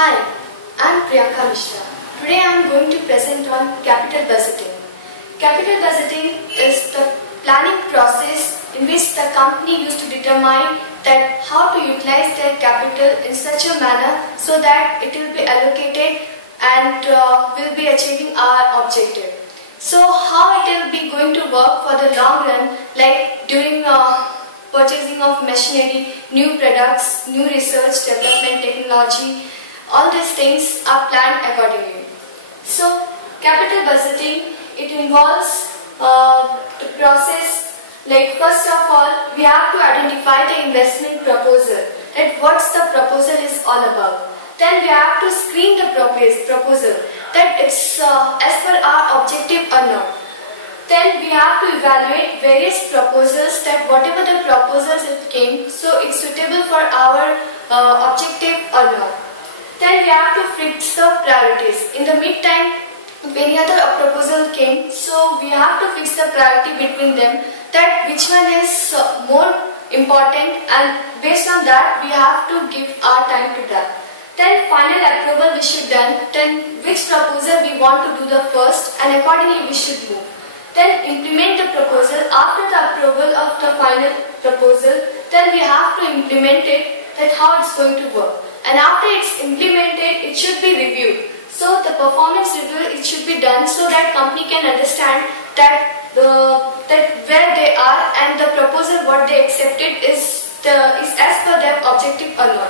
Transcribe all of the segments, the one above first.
Hi, I'm Priyanka Mishra. Today I'm going to present on capital budgeting. Capital budgeting is the planning process in which the company used to determine that how to utilize their capital in such a manner so that it will be allocated and will be achieving our objective. So how it will be going to work for the long run, like during purchasing of machinery, new products, new research, development, technology, all these things are planned accordingly. So capital budgeting, it involves the process, like first of all we have to identify the investment proposal, that what's the proposal is all about. Then we have to screen the proposal, that it's as per our objective or not. Then we have to evaluate various proposals, that whatever the proposals it came, so it's suitable for our objective or not. Then we have to fix the priorities. In the meantime, if any other proposal came, so we have to fix the priority between them, that which one is more important, and based on that we have to give our time to that. Then final approval we should done, then which proposal we want to do the first, and accordingly we should move. Then implement the proposal. After the approval of the final proposal, then we have to implement it, that how it's going to work. And after it's implemented, it should be reviewed. So the performance review, it should be done so that company can understand that where they are and the proposal what they accepted is as per their objective or not.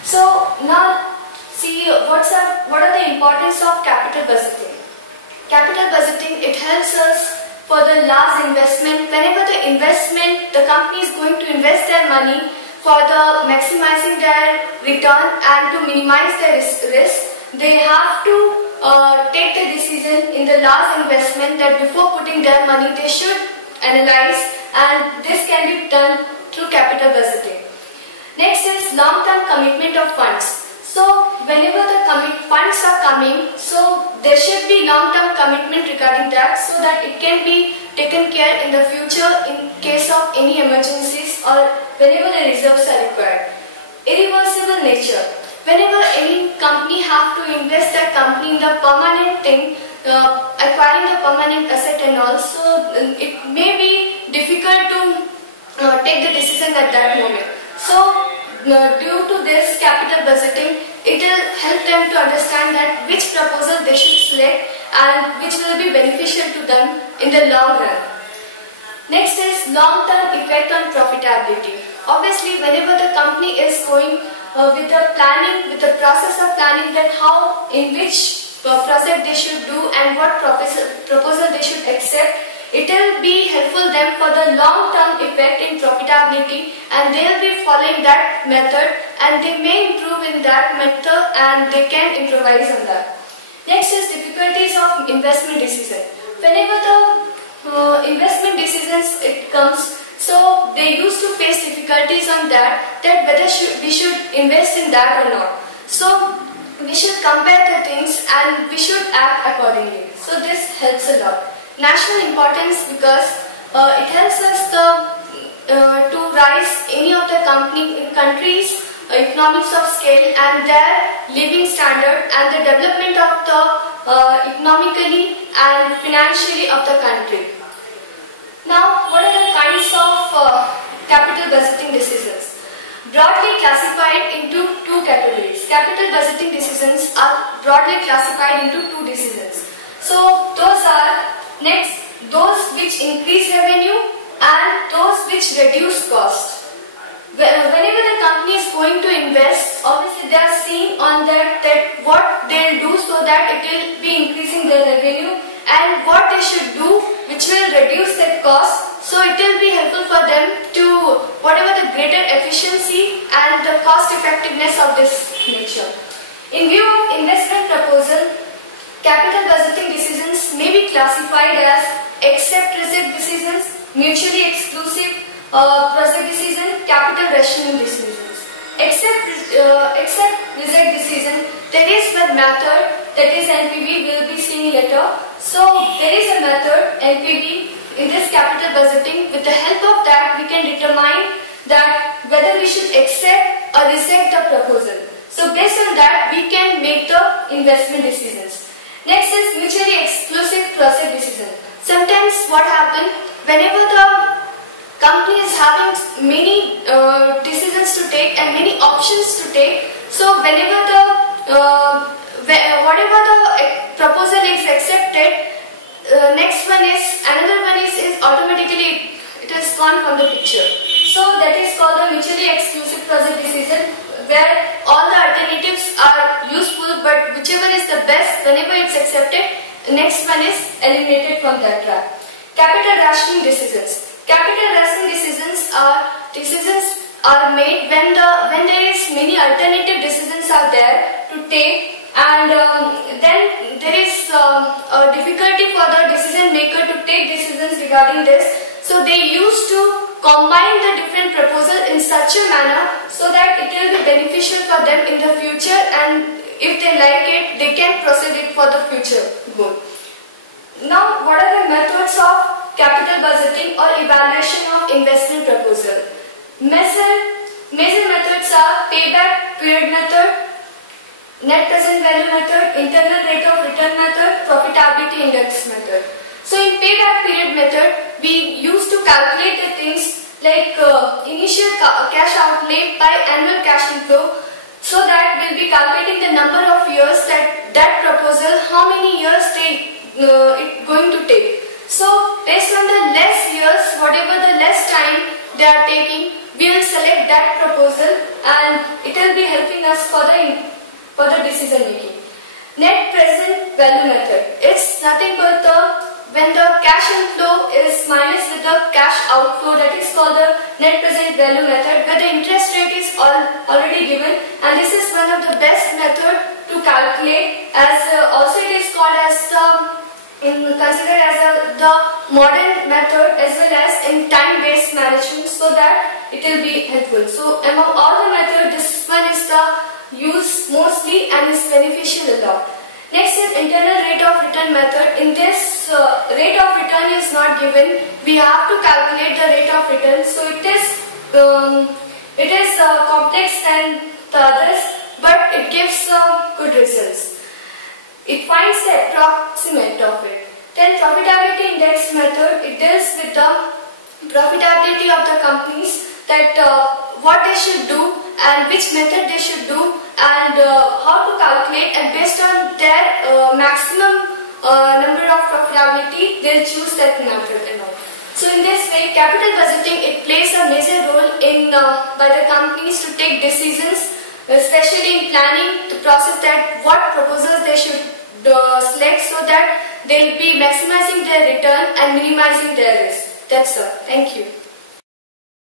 So now see what are the importance of capital budgeting. Capital budgeting, it helps us for the large investment. Whenever the company is going to invest their money for the maximizing their return and to minimize their risk, they have to take the decision in the large investment, that before putting their money they should analyze, and this can be done through capital budgeting. Next is long-term commitment of funds. So whenever the funds are coming, so there should be long-term commitment regarding that, so that it can be taken care in the future in case of any emergencies or whenever the reserves are required. Irreversible nature. Whenever any company have to invest their company in the permanent thing, acquiring the permanent asset and also it may be difficult to take the decision at that moment. So due to this capital budgeting, it will help them to understand that which proposal they should select and which will be beneficial to them in the long run. Next is long-term effect on profitability. Obviously, whenever the company is going with the process of planning, that how, in which project they should do and what proposal they should accept, it will be helpful them for the long-term effect in profitability, and they will be following that method and they may improve in that method and they can improvise on that. Next is difficulties of investment decision. Whenever the investment decisions it comes, so they used to face difficulties on that whether we should invest in that or not. So we should compare the things and we should act accordingly. So this helps a lot. National importance, because it helps us to rise any of the countries' economics of scale and their living standard and the development of the economically and financially of the country. Now, what are the kinds of capital budgeting decisions? Broadly classified into two categories. Capital budgeting decisions are broadly classified into two decisions. So those are next, those which increase revenue and those which reduce cost. Whenever the company is going to invest, obviously they are seeing on that what they will do so that it will be increasing their revenue, and what they should do which will reduce their cost. So it will be helpful for them to whatever the greater efficiency and the cost effectiveness of this nature. In view of investment proposal, capital budgeting decisions may be classified as accept-reject decisions, mutually exclusive project decision, capital rationing decisions. Accept-reject decision, there is one method, that is NPV, we will be seeing later. So there is a method NPV in this capital budgeting. With the help of that we can determine that whether we should accept or reject the proposal. So based on that we we can make the investment decisions. Next is mutually exclusive process decision. Sometimes what happens, whenever the company is having many decisions to take and many options to take, so whenever the whatever the proposal is accepted, next one is another one is automatically it is gone from the picture. So that is called the mutually exclusive project decision, where all the alternatives are useful, but whichever is the best, whenever it's accepted, the next one is eliminated from that track. Capital rationing decisions. Capital rationing decisions are made when there is many alternative decisions are there to take, and then there is a difficulty for the decision maker to take decisions regarding this. So they used to combine the different proposals in such a manner so that it will be beneficial for them in the future, and if they like it, they can proceed it for the future goal. Now, what are the methods of capital budgeting or evaluation of investment proposal? Major methods are payback period method, net present value method, internal rate of return method, profitability index method. So in payback period method, we used to calculate the things like initial cash outlay by annual cash inflow, so that we'll be calculating the number of years that proposal, how many years it going to take. So based on the less years, whatever the less time they are taking, we will select that proposal, and it will be helping us for the decision making. Net present value method. It's nothing but when the cash inflow is minus with the cash outflow, that is called the net present value method, where the interest rate is already given, and this is one of the best method to calculate, as also it is called as considered as the modern method as well as in time-based management, so that it will be helpful. So among all the methods, this one is the used mostly and is beneficial a lot. Next is internal rate of return method. In this, rate of return is not given. We have to calculate the rate of return. So it is complex than the others, but it gives good results. It finds the approximate of it. Then profitability index method. It deals with the profitability of the companies, that what they should do and which method they should do, and how to calculate, and based on their maximum number of profitability, they'll choose that method and all. So in this way, capital budgeting, it plays a major role in by the companies to take decisions, especially in planning the process, that what proposals they should select, so that they'll be maximizing their return and minimizing their risk. That's all. Thank you.